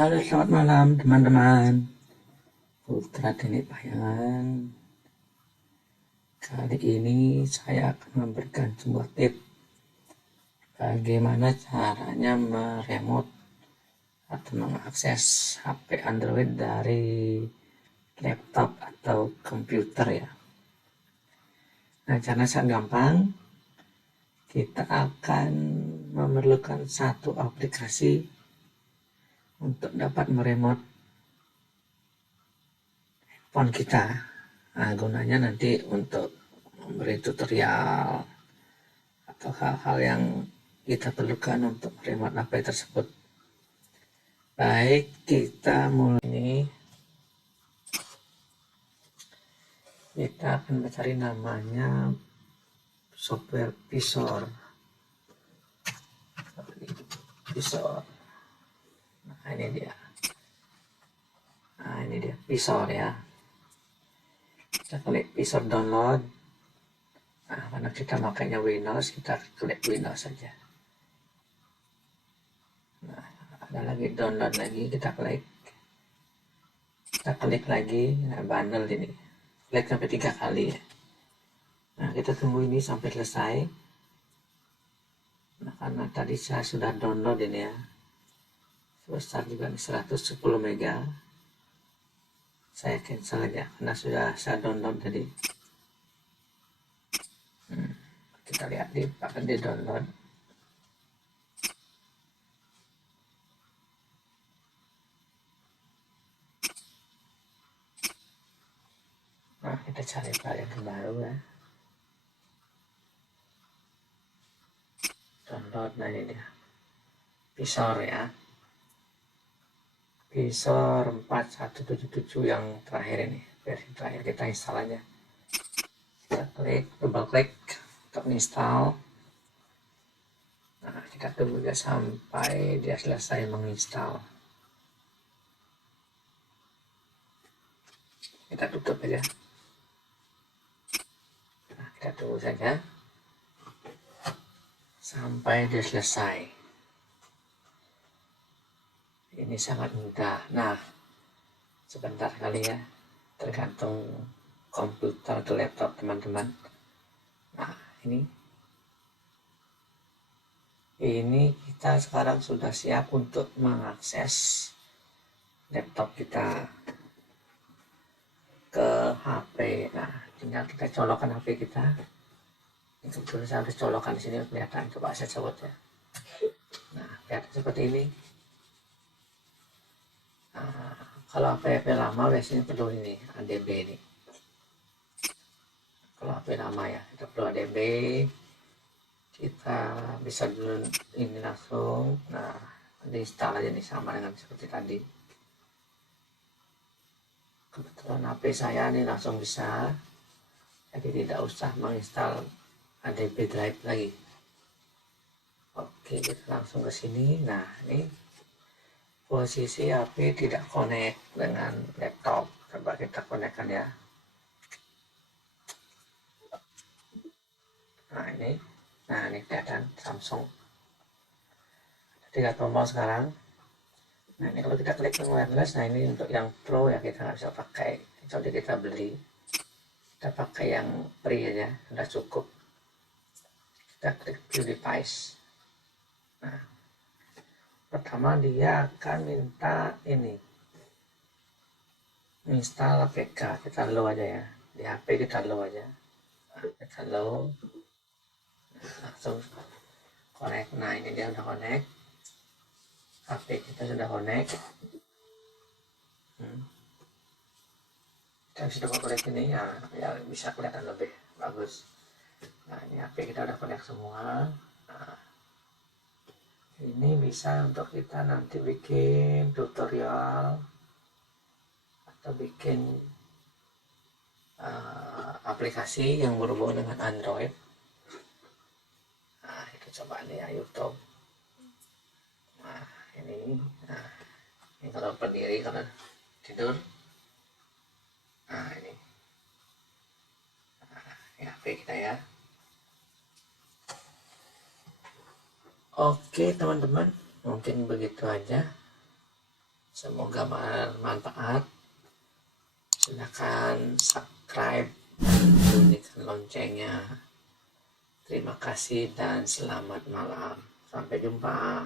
Halo, selamat malam teman-teman. Putra Dini Payangan. Kali ini saya akan memberikan sebuah tips bagaimana caranya meremote atau mengakses HP Android dari laptop atau komputer ya. Nah, caranya sangat gampang. Kita akan memerlukan satu aplikasi untuk dapat meremote handphone kita. Nah, gunanya nanti untuk memberi tutorial atau hal-hal yang kita perlukan untuk meremote HP tersebut. Baik, kita mulai ini. Kita akan mencari namanya software Visor. Nah, ini dia. Visor ya. Kita klik Visor download. Nah, karena kita makanya Windows, kita klik Windows saja. Nah, ada lagi download lagi, kita klik lagi. Nah, bundle ini klik sampai 3 kali ya. Nah, kita tunggu ini sampai selesai. Nah, karena tadi saya sudah download ini ya, sebesar juga 110 mega, saya cancel aja karena sudah saya download tadi. Kita lihat di download. Nah, kita cari file yang terbaru ya. Download, nah ini dia. Visor ya. Visor 4177 yang terakhir ini. Versi terakhir, kita install aja. Kita klik, double klik untuk install. Nah, kita tunggu ya sampai dia selesai menginstal. Kita tutup aja. Nah, kita tunggu saja sampai dia selesai. Ini sangat mudah. Nah, sebentar kali ya, tergantung komputer atau laptop teman-teman. Nah, ini kita sekarang sudah siap untuk mengakses laptop kita ke HP. Nah, tinggal kita colokkan HP kita. Itu saya harus colokkan di sini kelihatan. Coba saya copot ya. Nah, kelihatan seperti ini. Nah, kalau HP lama biasanya perlu ini ADB ini. Kalau HP lama ya, kita perlu ADB. Kita bisa dulu ini langsung. Nah, install aja nih sama dengan seperti tadi. Kebetulan HP saya ini langsung bisa, jadi tidak usah menginstal ADB drive lagi. Oke, kita langsung ke sini. Nah, ini posisi HP tidak connect dengan laptop. Coba kita konekkan ya. Nah, ini kelihatan Samsung. Ada 3 tombol sekarang. Nah, ini kalau kita klik wireless, nah ini untuk yang pro ya, kita nggak bisa pakai, kecuali kita beli. Kita pakai yang free aja, sudah cukup. Kita klik view device. Nah, pertama dia akan minta ini, install APK. Kita low aja ya, di HP kita low aja. Nah, kita low, langsung connect. Nah, ini dia udah connect, HP kita sudah connect. Kita bisa connect ini ya bisa kelihatan lebih bagus. Nah, ini HP kita udah connect semua. Nah, ini bisa untuk kita nanti bikin tutorial atau bikin aplikasi yang berhubungan dengan Android. Nah, itu coba nih ya, YouTube. Nah, ini kalau berdiri, kalau tidur. Nah, ini HP kita ya. Oke teman-teman, mungkin begitu aja. Semoga bermanfaat. Silakan subscribe dan bunyikan loncengnya. Terima kasih dan selamat malam. Sampai jumpa.